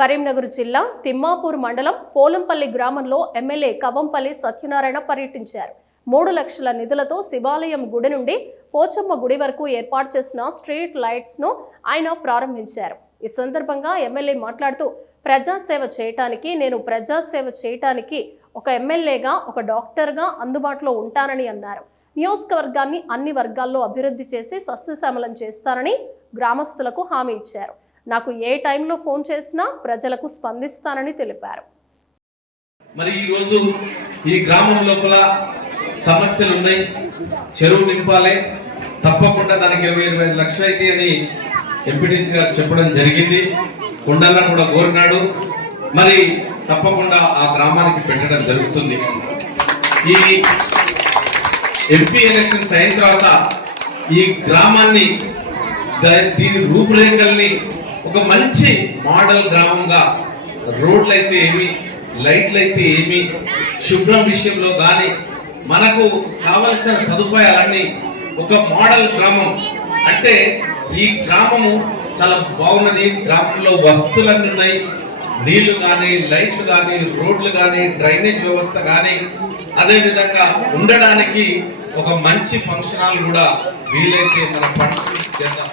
కరీంనగర్ జిల్లా తిమ్మాపూర్ మండలం పోలంపల్లి గ్రామంలో ఎమ్మెల్యే కవంపల్లి సత్యనారాయణ పర్యటించారు. 3 లక్షల నిధులతో శివాలయం గుడి నుండి పోచమ్మ గుడి వరకు ఏర్పాటు చేసిన స్ట్రీట్ లైట్స్ ను ఆయన ప్రారంభించారు. ఈ సందర్భంగా ఎమ్మెల్యే మాట్లాడుతూ ప్రజాసేవ చేయటానికి ఒక ఎమ్మెల్యేగా ఒక డాక్టర్గా అందుబాటులో ఉంటానని అన్నారు. నియోజకవర్గాన్ని అన్ని వర్గాల్లో అభివృద్ధి చేసి సస్యశ్యామలం చేస్తానని గ్రామస్తులకు హామీ ఇచ్చారు. నాకు ఏ టైంలో ఫోన్ చేసినా ప్రజలకు స్పందిస్తానని తెలిపారు. మరి ఈ రోజు ఈ గ్రామం లోపల సమస్యలు ఉన్నాయి. చెరువు నింపాలి, తప్పకుండా దానికి 25 లక్షలు అయితే అని ఎంపీటీసీ గారు చెప్పడం జరిగింది. కొండన్న కూడా కోరినాడు. మరి తప్పకుండా ఆ గ్రామానికి పెట్టడం జరుగుతుంది. ఈ ఎంపీ ఎలక్షన్స్ అయిన తర్వాత ఈ గ్రామాన్ని దీని రూపురేఖల్ని ఒక మంచి మోడల్ గ్రామంగా, రోడ్లు అయితే ఏమి, లైట్లు అయితే ఏమి, శుభ్రం విషయంలో కానీ మనకు కావలసిన సదుపాయాలన్నీ ఒక మోడల్ గ్రామం అంటే ఈ గ్రామము చాలా బాగున్నది. గ్రామంలో వస్తువులన్నీ ఉన్నాయి. నీళ్లు కానీ, లైట్లు కానీ, రోడ్లు కానీ, డ్రైనేజ్ వ్యవస్థ కానీ, అదే విధంగా ఉండడానికి ఒక మంచి ఫంక్షన్ హాల్ కూడా వీలైతే మన ఫంక్షన్ చేద్దాం.